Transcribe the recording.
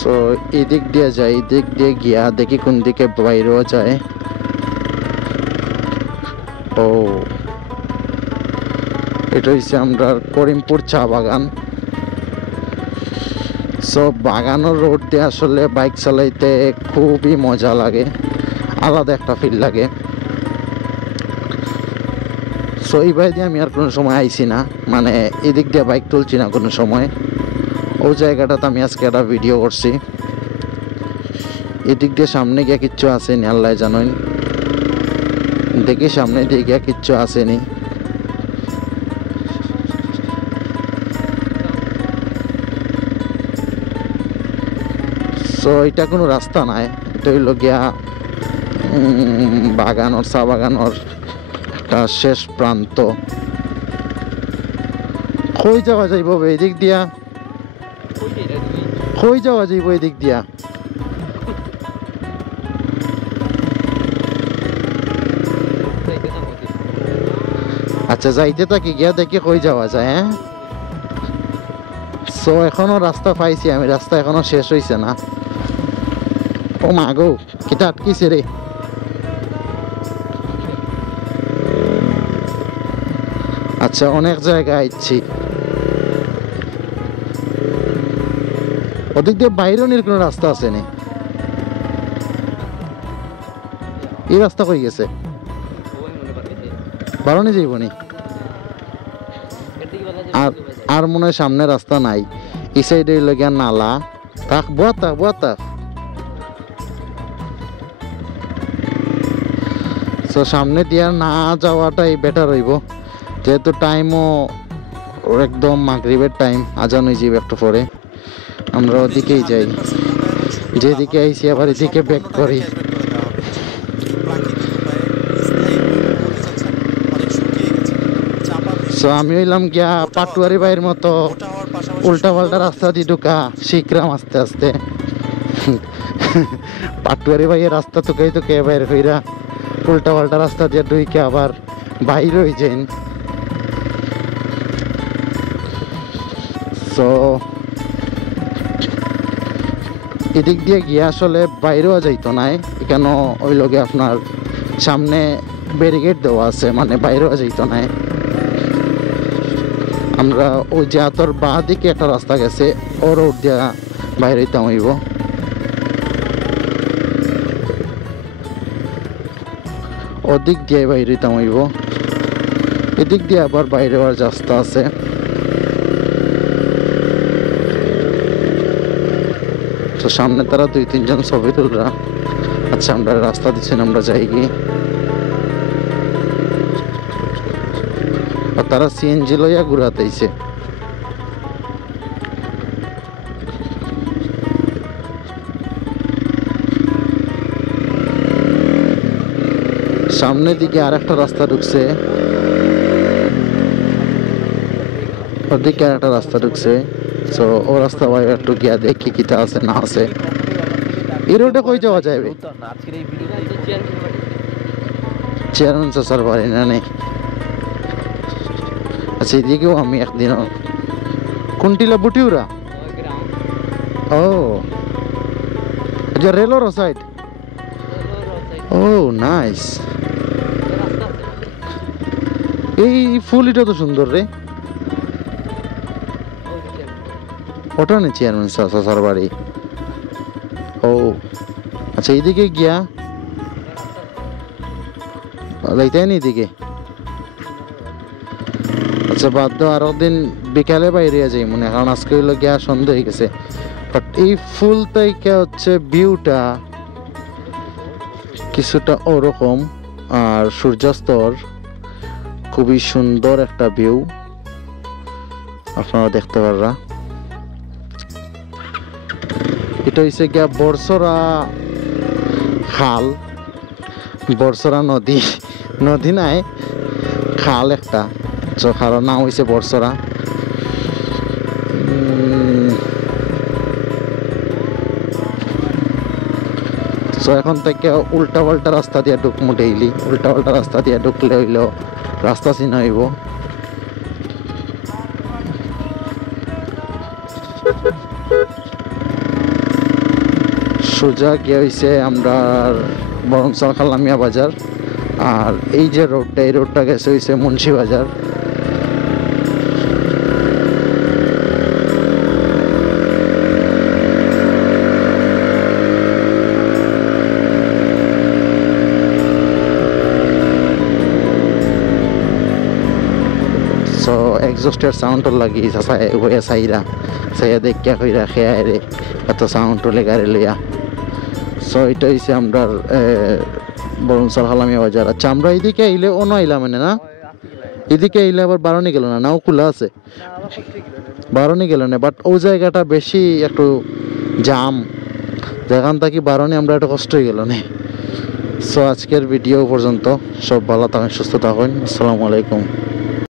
So এদিক দিয়ে যাই, এদিক দিয়ে গিয়া দেখি কোন দিকে বাইরেও যায়। ও এটা হচ্ছে আমরা করিমপুর চা বাগান। সো বাগানোর রোড দিয়ে আসলে বাইক চালাইতে খুবই মজা লাগে, আলাদা একটা ফিল লাগে। সো এই বাইক দিয়ে আমি আর কোনো সময় আইছি না, মানে এদিক দিয়ে বাইক তুলছি না কোনো সময়। ওই জায়গাটাতে আমি আজকে একটা ভিডিও করছি। এদিক দিয়ে সামনে গিয়ে কিচ্ছু আসেনি, আল্লাহ জানেন। দেখি সামনে দিয়ে গিয়ে কিচ্ছু আসেনি। সো এটা কোনো রাস্তা নাই, এটা হইল গিয়া বাগানোর চা বাগানোর একটা শেষ প্রান্ত। কই যাওয়া যাইব এদিক দিয়া? কই যাওয়া যাইব এদিক দিয়া? আচ্ছা যাইতে থাকি, গিয়া দেখি কই যাওয়া যায়। হ্যাঁ, সো এখনো রাস্তা পাইছি আমি, রাস্তা এখনো শেষ হইছে না। ও মা গো, কিটা আটকিছে রে। আচ্ছা অনেক জায়গায় আইছি, ওদিক দিয়ে বাইরেও নির কোনো রাস্তা আছে নি? এই রাস্তা কই গেছে? বারণে যাইব নি? আর মনে হয় সামনে রাস্তা নাই, এই সাইডে লগিয়া নালা। থাক বুয়া থাক বুয়া থাক। সো সামনে দিয়া না যাওয়াটাই বেটার হইব, যেহেতু টাইমও একদম মাগরিবের টাইম, আজান হয়ে যাবে একটু পরে। আমরা ওদিকেই যাই, যেদিকে আইছি আবার এদিকে ব্যাক করি। সো আমি হইলাম গিয়া পাটুয়ারি ভাইয়ের মতো উল্টা পাল্টা রাস্তা দিয়ে ঢুকা শিখরাম আস্তে আস্তে। পাটুয়ারি ভাইয়ের রাস্তা তোকাই তোকে বাইরে হইরা উল্টা পাল্টা রাস্তা দিয়ে ঢুকে আবার বাইরে হয়ে যাইন। সো এদিক দিয়ে গিয়ে আসলে বাইরেও যাইতো নাই, এখানে ওই লগে আপনার সামনে ব্যারিকেড দেওয়া আছে, মানে বাইরেও যাইতো নাই। আমরা ওই যে তোর বাঁ দিকে একটা রাস্তা গেছে, ও রোড দিয়া বাইরে হইতাম হইব। ওদিক দিয়ে বাইরে হইতাম হইব, এদিক দিয়ে আবার বাইরে হওয়ার রাস্তা আছে। তো সামনে তারা 2-3 জন ছবি তুলরা। আচ্ছা আমরা রাস্তা দিচ্ছেন, আমরা যাই গিয়ে। আর তারা সিএনজি লইয়া ঘুরাতেছে। সামনের দিকে আর একটা রাস্তা ঢুকছে, ওদিকে আর একটা রাস্তা ঢুকছে। সো ও রাস্তা ভাই একটু গিয়া দেখি কিটা আছে না আছে। এই রোডে কই যাওয়া যাবে? চেয়ারম্যান চাচার বাড়ি না নেই? আচ্ছা এদিকেও আমি একদিন কোনটিলা বুটিউরা। ও আচ্ছা, রেলোর সাইড। ও নাইস, এই ফুলটা তো সুন্দর রে। ওটা নেই চেয়ারম্যান চাচার বাড়ি। ও আচ্ছা এইদিকে গিয়া যাইতেন এইদিকে। আচ্ছা বাদ দাও, আরো দিন বিকালে বাইরে যাই মনে, কারণ আজকে হইলো গিয়া সন্ধ্যা হয়ে গেছে। বাট এই ফুল থেকে হচ্ছে ভিউটা কিছুটা ওরকম, আর সূর্যাস্তর খুবই সুন্দর একটা ভিউ আপনারা দেখতে পাররা। এটা হচ্ছে গিয়া বর্ষরা খাল, বর্ষরা নদী, নদী নাই খাল একটা, খালের নাম হয়েছে বর্ষরা। সো এখন থেকে উল্টা পাল্টা রাস্তা দিয়ে ঢুকমু ডেইলি, উল্টা পাল্টা রাস্তা দিয়ে ঢুকলে হইলেও রাস্তা চিনা হইব। সোজা গিয়ে হয়েছে আমরা বরংসাল খালামিয়া বাজার, আর এই যে রোডটা, এই রোডটা গেছে হয়েছে মুন্সি বাজার। সো এক্সস্টের সাউন্ডও লাগি হইয়া সাইরা সাইয়া দেখা হইরা খেয়া রে এত সাউন্ড হলে গাড়ি লইয়া। সো এটা হয়েছে আমরা বরংসাল খালামিয়া বাজার। আচ্ছা আমরা এদিকে আইলে অন্য আইলাম মানে না, এদিকে আইলে আবার বারণি গেল না, নাও খোলা আছে বারণি গেল না, বাট ওই জায়গাটা বেশি একটু জাম, যেখান থাকি বারণি আমরা একটু কষ্ট হয়ে গেল না। সো আজকের ভিডিও পর্যন্ত, সব ভালো থাকেন, সুস্থ থাকুন, আসসালামু আলাইকুম।